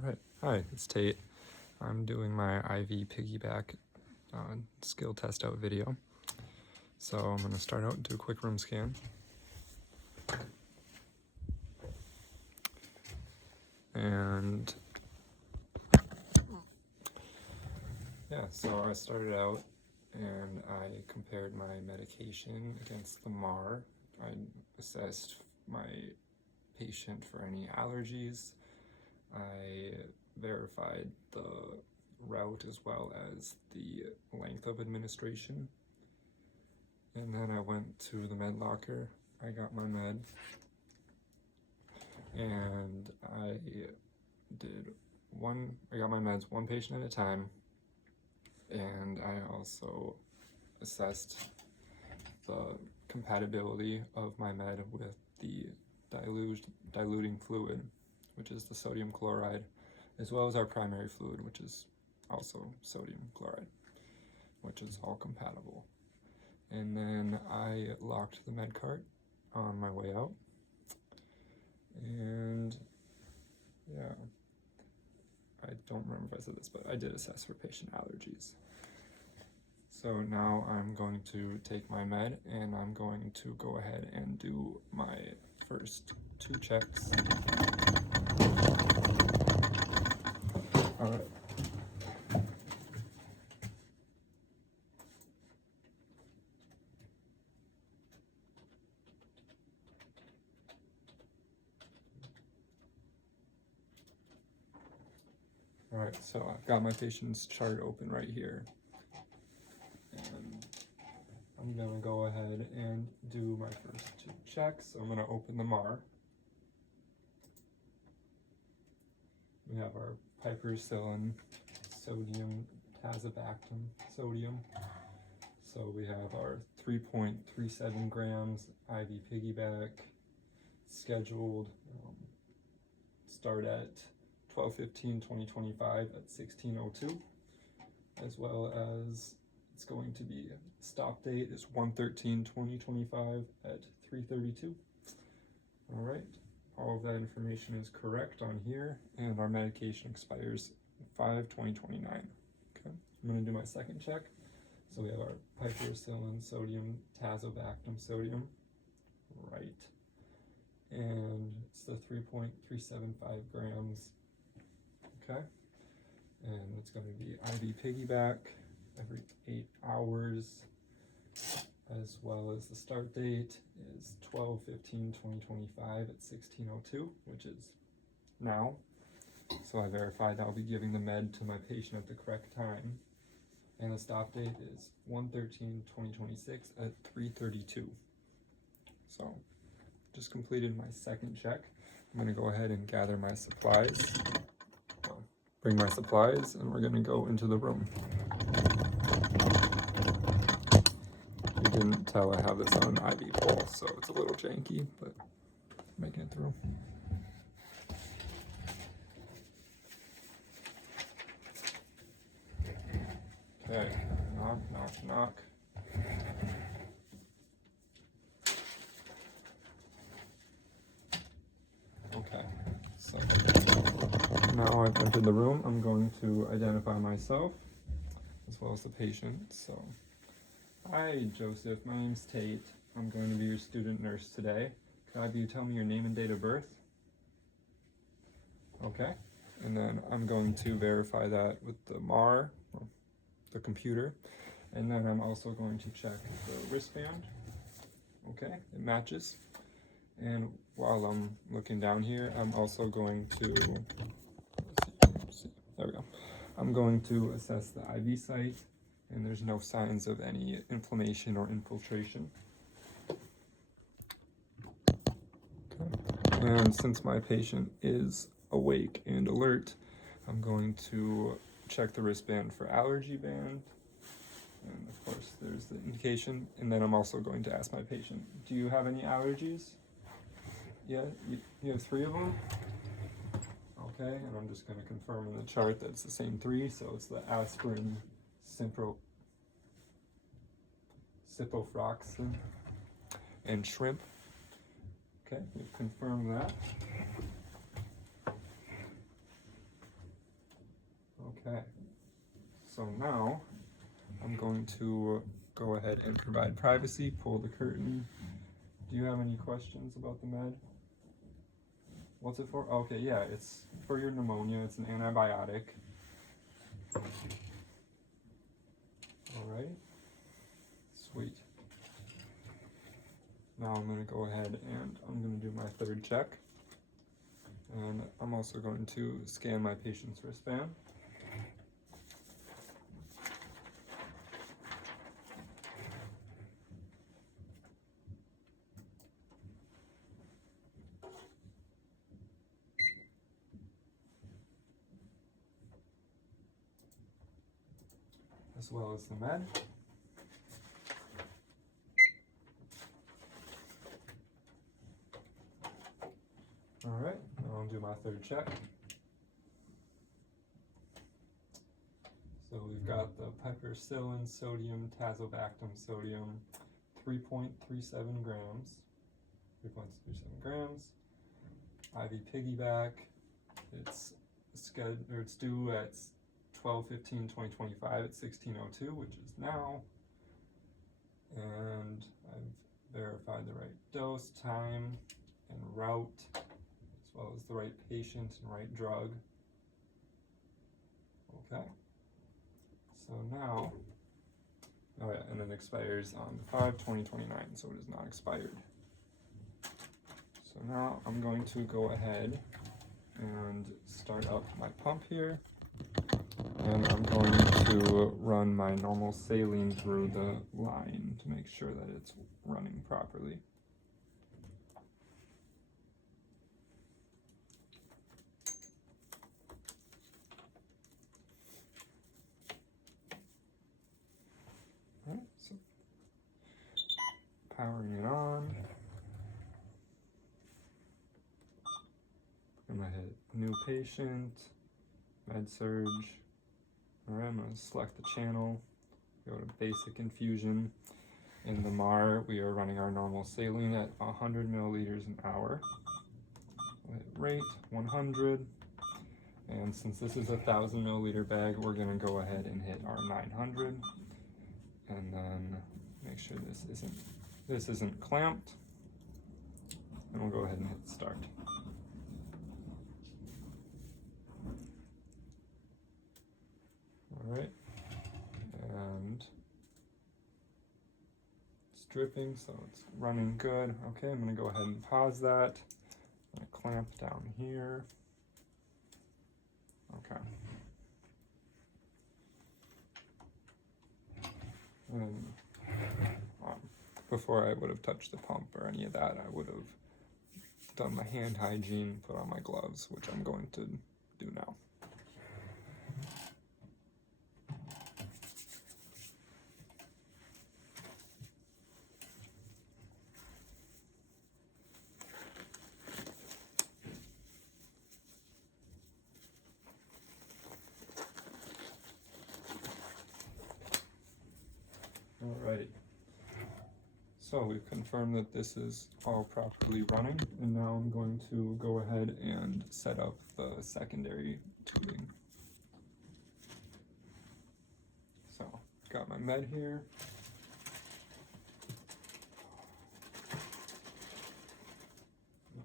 Alright, hi, it's Tate. I'm doing my IV piggyback skill test out video. So I'm going to start out and do a quick room scan. And yeah, so I started out and I compared my medication against the MAR. I assessed my patient for any allergies. I verified the route as well as the length of administration. And then I went to the med locker. I got my med. And I got my meds one patient at a time. And I also assessed the compatibility of my med with the diluting fluid, which is the sodium chloride, as well as our primary fluid, which is also sodium chloride, which is all compatible. And then I locked the med cart on my way out. And yeah, I don't remember if I said this, but I did assess for patient allergies. So now I'm going to take my med and I'm going to go ahead and do my first 2 checks. All right. All right, so I've got my patient's chart open right here. And I'm gonna go ahead and do my first 2 checks. So I'm gonna open the MAR. We have our piperacillin sodium tazobactam sodium. So we have our 3.37 grams IV piggyback scheduled, start at 12/15/2025 at 16:02, as well as it's going to be stop date is 1/13/2025 at 3:32. All right, all of that information is correct on here, and our medication expires 5/2029. Okay, I'm going to do my second check. So we have our piperacillin sodium tazobactam sodium, right, and it's the 3.375 grams. Okay, and it's going to be IV piggyback every 8 hours, as well as the start date is 12/15/2025 at 16:02, which is now. So I verified I'll be giving the med to my patient at the correct time. And the stop date is 1/13/2026 at 3:32. So just completed my second check. I'm going to go ahead and gather my supplies. Bring my supplies, and we're going to go into the room. You didn't tell I have this on an IV pole, so it's a little janky, but making it through. Okay, knock, knock, knock. Okay, so now I've entered the room. I'm going to identify myself as well as the patient. So, hi Joseph, my name's Tate. I'm going to be your student nurse today. Could I have you tell me your name and date of birth? Okay, and then I'm going to verify that with the MAR, the computer, and then I'm also going to check the wristband. Okay, it matches. And while I'm looking down here, I'm also going to, there we go. I'm going to assess the IV site, and there's no signs of any inflammation or infiltration. Okay. And since my patient is awake and alert, I'm going to check the wristband for allergy band. And of course, there's the indication. And then I'm also going to ask my patient, do you have any allergies? Yeah, you have 3 of them? Okay, and I'm just going to confirm in the chart that it's the same 3, so it's the aspirin, ciprofloxacin, and shrimp. Okay, we've confirmed that. Okay, so now I'm going to go ahead and provide privacy, pull the curtain. Do you have any questions about the med? What's it for? Okay, yeah, it's for your pneumonia. It's an antibiotic. Alright, sweet. Now I'm going to go ahead and I'm going to do my third check. And I'm also going to scan my patient's wristband. As well as the med. Alright, now I'll do my third check. So we've got the piperacillin sodium, tazobactam sodium, 3.37 grams. 3.37 grams. IV piggyback. It's due at 12/15/2025 at 16:02, which is now. And I've verified the right dose, time, and route, as well as the right patient and right drug. Okay. So now, oh yeah, and it expires on 5/20/29, so it is not expired. So now I'm going to go ahead and start up my pump here. And I'm going to run my normal saline through the line to make sure that it's running properly. Alright, so powering it on. I'm gonna hit new patient, med surge. Alright, I'm going to select the channel, go to basic infusion. In the MAR, we are running our normal saline at 100 milliliters an hour. We'll hit rate 100. And since this is a 1,000 milliliter bag, we're going to go ahead and hit our 900. And then make sure this isn't clamped. And we'll go ahead and hit start. Alright, and it's dripping, so it's running good. Okay, I'm going to go ahead and pause that. I'm going to clamp down here. Okay. And before I would have touched the pump or any of that, I would have done my hand hygiene, put on my gloves, which I'm going to do now. Alrighty, so we've confirmed that this is all properly running, and now I'm going to go ahead and set up the secondary tubing. So, got my med here.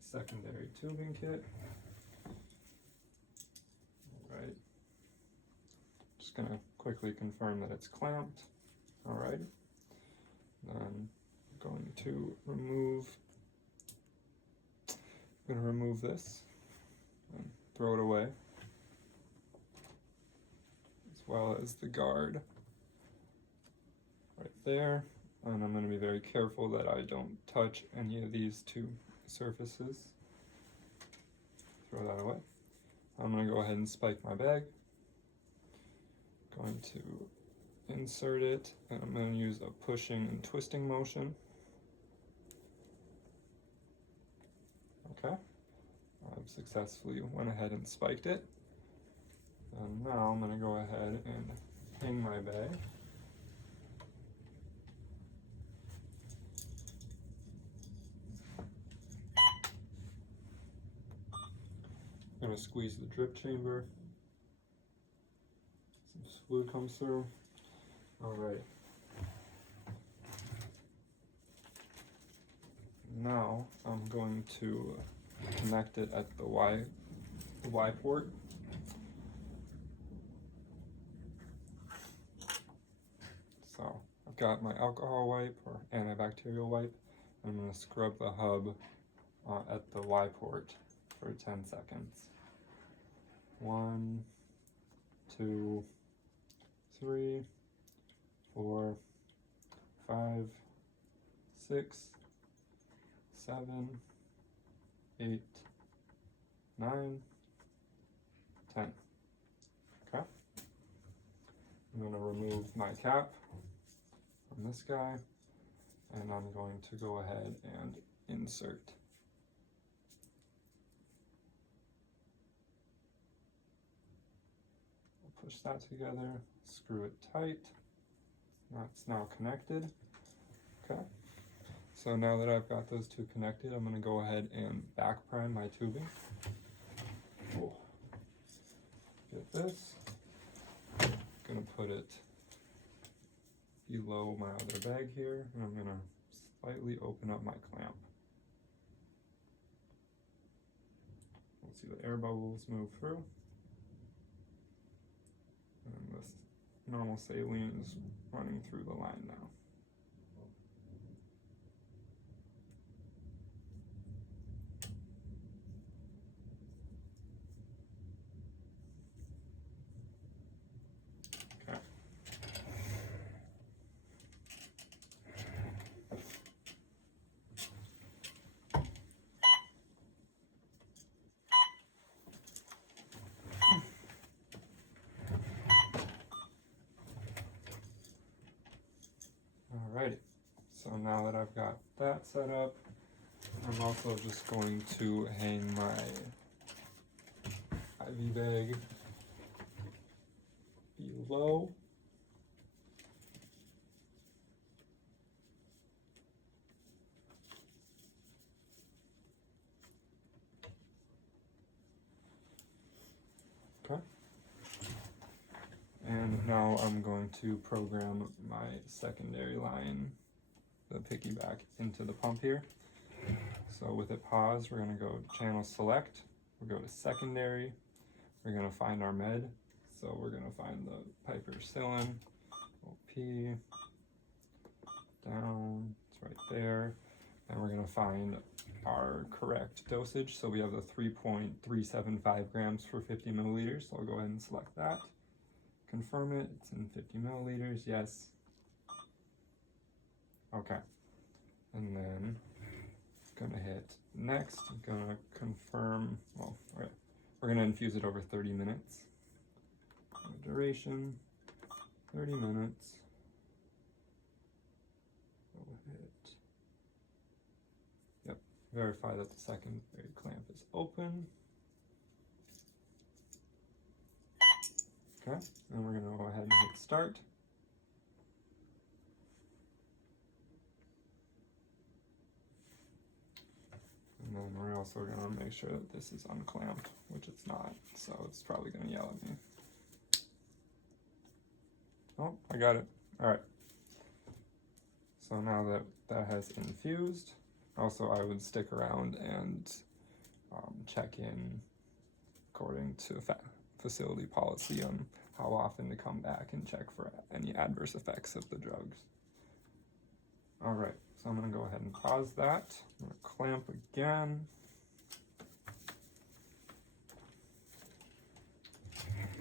Secondary tubing kit. Alright, just gonna quickly confirm that it's clamped. Alright, then I'm going to remove this and throw it away, as well as the guard right there. And I'm going to be very careful that I don't touch any of these two surfaces. Throw that away. I'm going to go ahead and spike my bag. Going to insert it, and I'm going to use a pushing and twisting motion. Okay, I've successfully went ahead and spiked it. And now I'm going to go ahead and hang my bag. I'm going to squeeze the drip chamber. some fluid comes through. All right. Now I'm going to connect it at the Y port. So I've got my alcohol wipe or antibacterial wipe. I'm going to scrub the hub at the Y port for 10 seconds. 1, 2, 3, 4, 5, 6, 7, 8, 9, 10. Okay. I'm going to remove my cap from this guy, and I'm going to go ahead and insert. I'll push that together, screw it tight. That's now connected. Okay. So now that I've got those two connected, I'm going to go ahead and back prime my tubing. Cool. Get this. I'm going to put it below my other bag here, and I'm going to slightly open up my clamp. We'll see the air bubbles move through. And this normal saline is running through the line now. Alrighty, so now that I've got that set up, I'm also just going to hang my IV bag below. Okay. And now I'm going to program my secondary line, the piggyback, into the pump here. So with it paused, we're going to go channel select, we'll go to secondary, we're going to find our med, so we're going to find the piperacillin, P, down, it's right there, and we're going to find our correct dosage, so we have the 3.375 grams for 50 milliliters, so I'll go ahead and select that. Confirm it, it's in 50 milliliters, yes. Okay, and then gonna hit next, I'm gonna confirm, well, okay. We're gonna infuse it over 30 minutes. Duration, 30 minutes. We'll hit, yep, verify that the secondary clamp is open. Okay, and we're gonna go ahead and hit start. And then we're also going to make sure that this is unclamped, which it's not, so it's probably going to yell at me. Oh, I got it. All right. So now that that has infused, also I would stick around and check in according to facility policy on how often to come back and check for any adverse effects of the drugs. All right. So I'm going to go ahead and pause that. I'm going to clamp again.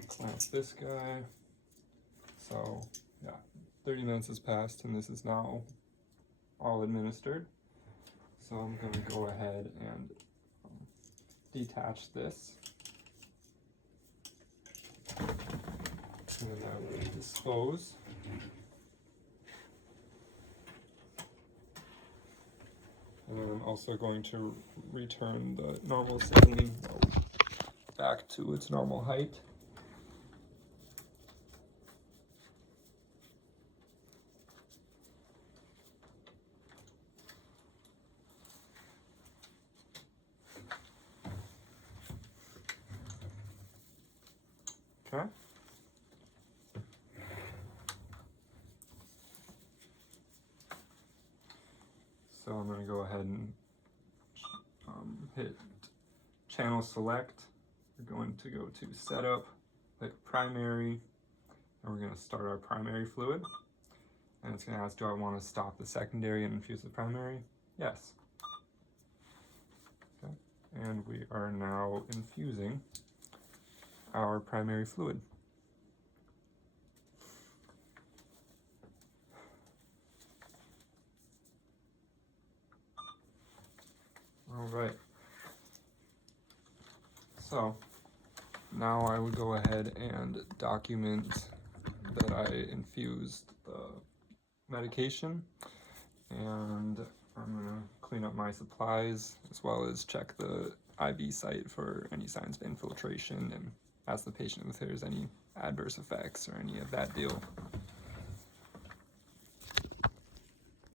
Clamp this guy. So yeah, 30 minutes has passed and this is now all administered. So I'm going to go ahead and detach this. And then dispose. And then I'm also going to return the normal saline back to its normal height. Okay. going to go ahead and hit channel select. We're going to go to setup, click primary, and we're going to start our primary fluid. And it's going to ask, do I want to stop the secondary and infuse the primary? Yes. Okay. And we are now infusing our primary fluid. All right. So now I would go ahead and document that I infused the medication, and I'm gonna clean up my supplies as well as check the IV site for any signs of infiltration and ask the patient if there's any adverse effects or any of that deal.